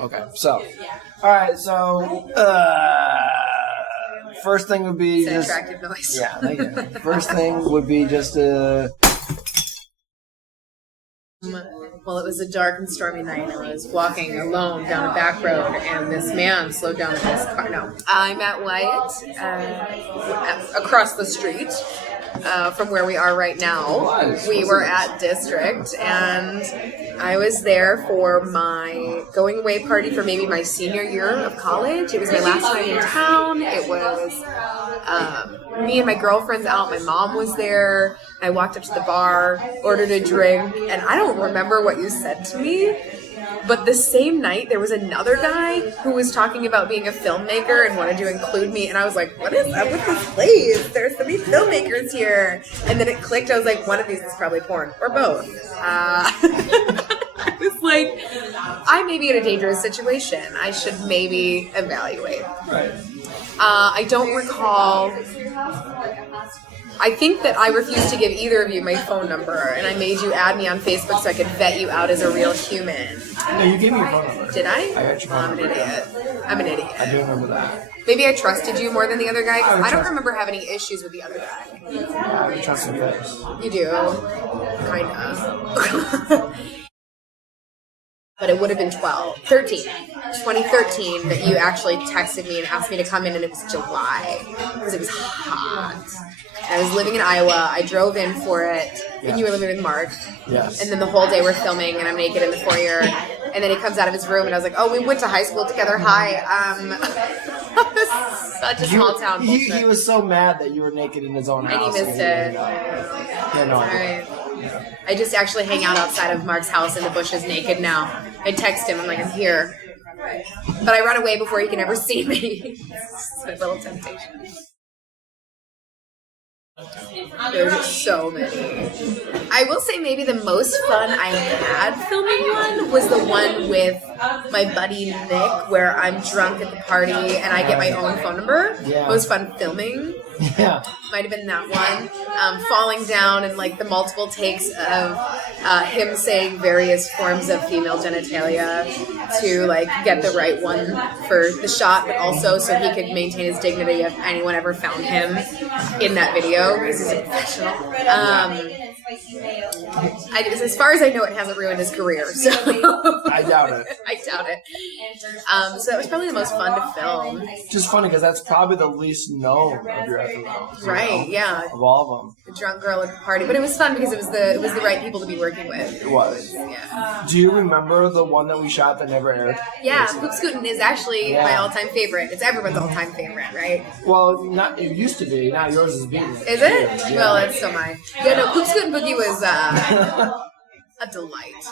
Okay, so, all right, so first thing would be it's an attractive noise. Yeah, thank you. First thing would be just Well, it was a dark and stormy night. I was walking alone down a back road, and this man slowed down in his car. No, I met Wyatt across the street from where we are right now. We were at District, and I was there for my going away party for maybe my senior year of college. It was my last night in town. It was me and my girlfriends out. My mom was there. I walked up to the bar, ordered a drink, and I don't remember what you said to me, but the same night there was another guy who was talking about being a filmmaker and wanted to include me, and I was like, what is up with this place? There's so many filmmakers here. And then it clicked. I was like, one of these is probably porn, or both. I was like, I may be in a dangerous situation. I should maybe evaluate. Right. I don't recall. I think that I refused to give either of you my phone number, and I made you add me on Facebook so I could vet you out as a real human. No, you gave me your phone number. Did I? I got your phone I'm an number. idiot. I'm an idiot. I do remember that. Maybe I trusted you more than the other guy, because I don't trust- remember having any issues with the other guy. Yeah, you trust me face. You do. Kinda. But it would have been 2013 that you actually texted me and asked me to come in, and it was July because it was hot. I was living in Iowa. I drove in for it, and you were living with Mark. Yes. And then the whole day we're filming, and I'm naked in the foyer. And then he comes out of his room, and I was like, "Oh, we went to high school together. Hi." Such a small town. He was so mad that you were naked in his own house. And he missed it. Yeah, no. All right. I just actually hang out outside of Mark's house in the bushes naked now. I text him. I'm like, I'm here. But I run away before he can ever see me. It's a little temptation. There's so many. I will say maybe the most fun I had filming one was the one with my buddy Nick, where I'm drunk at the party and I get my own phone number. Yeah. Most fun filming. Yeah. Might have been that one. Falling down and like the multiple takes of him saying various forms of female genitalia to like get the right one for the shot, but also so he could maintain his dignity if anyone ever found him in that video because he's a professional. As far as I know, it hasn't ruined his career. So I doubt it. I doubt it. So that was probably the most fun to film. Just funny because that's probably the least known of your FMLs. Right? Yeah. Of all of them. The drunk girl at the party, but it was fun because it was the right people to be working with. It was. Yeah. Do you remember the one that we shot that never aired? Yeah, Poop Scootin' is actually my all-time favorite. It's everyone's all-time favorite, right? Well, not it used to be. Now yours is beaten. Is it? Yeah. Well, it's still mine. Yeah, no, Poop Scootin' Boogie was a delight.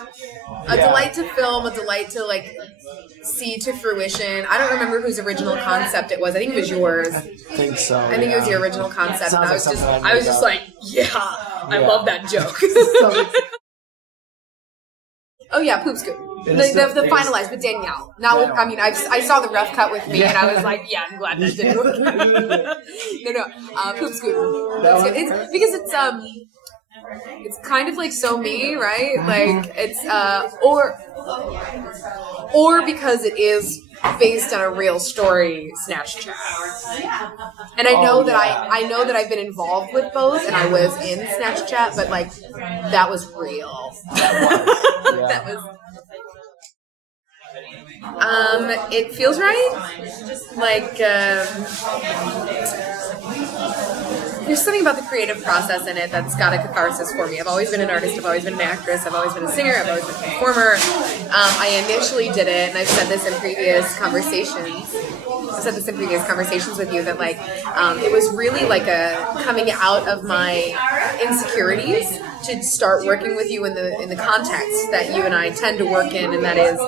A delight to film, a delight to like see to fruition. I don't remember whose original concept it was. I think it was yours. I think so. I think it was your original concept. And I was just like, I love that joke. Oh yeah, Poop Scoop. The finalized with Danielle. Not with. I mean, I saw the rough cut with me, and I was like, yeah, I'm glad that didn't work. No, Poop Scoop. It's because it's kind of like So Me, right? Like it's or because it is based on a real story, Snatch Chat. And I know I know that I've been involved with both, and I was in Snatch Chat, but like that was real. That was. It feels right. Like there's something about the creative process in it that's got a catharsis for me. I've always been an artist. I've always been an actress. I've always been a singer. I've always been a performer. I initially did it, and I've said this in previous conversations. With you that like it was really like a coming out of my insecurities to start working with you in the context that you and I tend to work in, and that is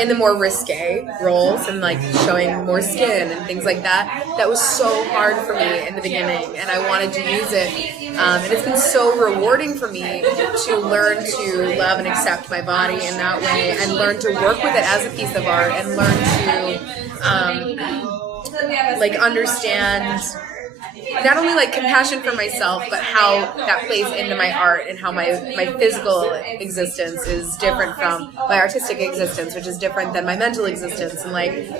in the more risque roles and like showing more skin and things like that. That was so hard for me in the beginning, and I wanted to use it. And it's been so rewarding for me to learn to love and accept my body in that way, and learn to work with it as a piece of art, and learn to like understand not only like compassion for myself, but how that plays into my art and how my physical existence is different from my artistic existence, which is different than my mental existence, and like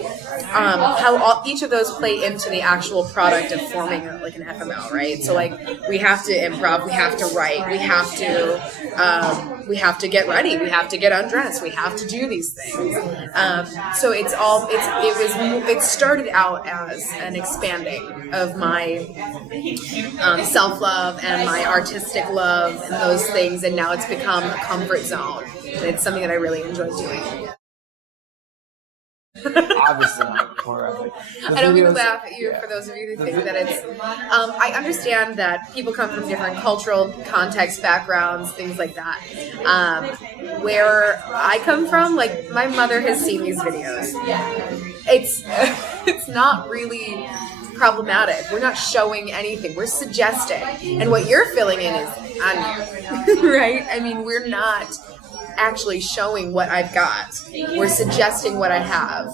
how each of those play into the actual product of forming like an FML, right? So like we have to improv, we have to write, we have to get ready, we have to get undressed, we have to do these things. So it started out as an expanding of my self-love and my artistic love and those things, and now it's become a comfort zone. And it's something that I really enjoy doing. Obviously not horrific. I don't mean to laugh at you for those of you who think that it's... I understand that people come from different cultural contexts, backgrounds, things like that. Where I come from, like, my mother has seen these videos. It's not really problematic. We're not showing anything. We're suggesting. And what you're filling in is on you. Right? I mean, we're not actually showing what I've got. We're suggesting what I have.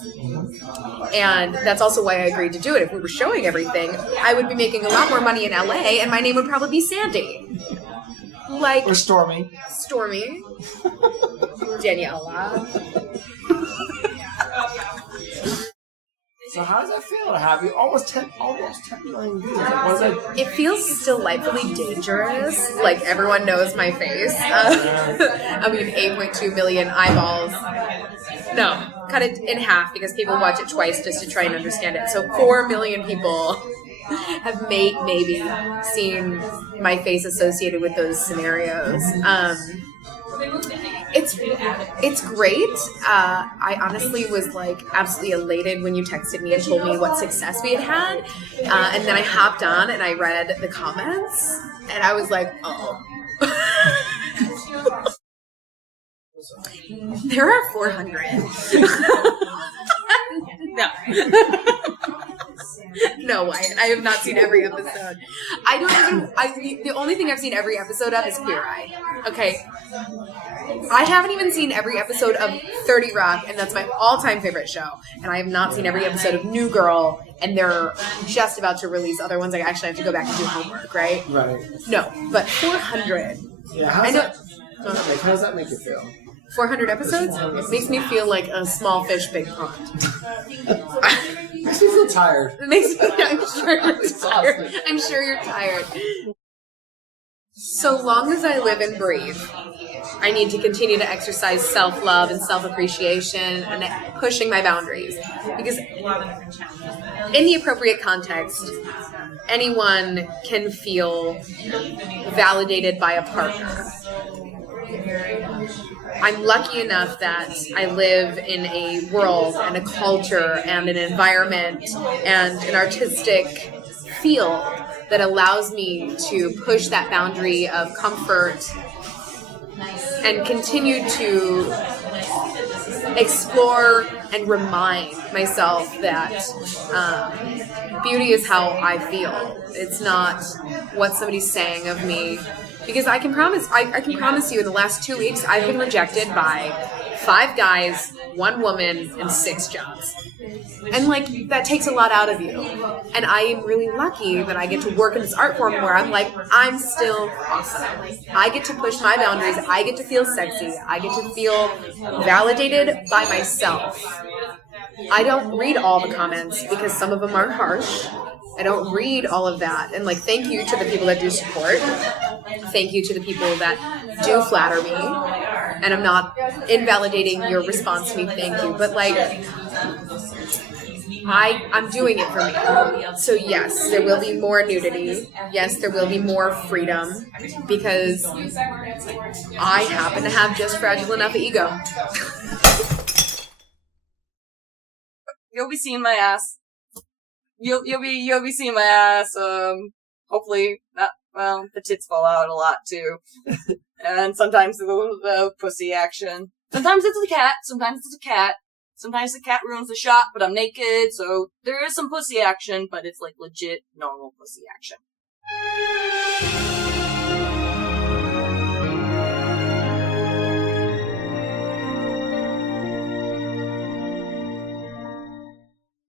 And that's also why I agreed to do it. If we were showing everything, I would be making a lot more money in LA, and my name would probably be Sandy. Like... Or Stormy. Stormy. Daniela. So how does that feel to have you almost 10 million views? What is that? It feels delightfully dangerous. Like, everyone knows my face. I mean, 8.2 million eyeballs. No, cut it in half because people watch it twice just to try and understand it. So 4 million people have maybe seen my face associated with those scenarios. It's great. I honestly was like absolutely elated when you texted me and told me what success we had. And then I hopped on and I read the comments and I was like, oh. There are 400. No. No, Wyatt. I have not seen every episode. The only thing I've seen every episode of is Queer Eye. Okay. I haven't even seen every episode of 30 Rock, and that's my all-time favorite show. And I have not seen every episode of New Girl, and they're just about to release other ones. I actually have to go back and do homework, right? Right. No, but 400. Yeah, how does that make you feel? 400 episodes? It makes me feel like a small fish, big pond. Makes me feel tired. It makes me, I'm sure you're tired. I'm sure you're tired. So long as I live and breathe, I need to continue to exercise self-love and self-appreciation and pushing my boundaries. Because in the appropriate context, anyone can feel validated by a partner. I'm lucky enough that I live in a world and a culture and an environment and an artistic field that allows me to push that boundary of comfort and continue to explore and remind myself that beauty is how I feel. It's not what somebody's saying of me. Because I can promise you in the last 2 weeks, I've been rejected by 5 guys, 1 woman, and 6 jobs. And like, that takes a lot out of you. And I am really lucky that I get to work in this art form where I'm like, I'm still awesome. I get to push my boundaries. I get to feel sexy. I get to feel validated by myself. I don't read all the comments because some of them are harsh. I don't read all of that. And like, thank you to the people that do support. Thank you to the people that do flatter me. And I'm not invalidating your response to me, thank you. But like, I'm doing it for me. So yes, there will be more nudity. Yes, there will be more freedom. Because I happen to have just fragile enough ego. You'll be seeing my ass. You'll be seeing my ass. Hopefully not. Well, the tits fall out a lot too, and sometimes the pussy action. Sometimes it's a cat. Sometimes it's a cat. Sometimes the cat ruins the shot, but I'm naked, so there is some pussy action, but it's like legit normal pussy action.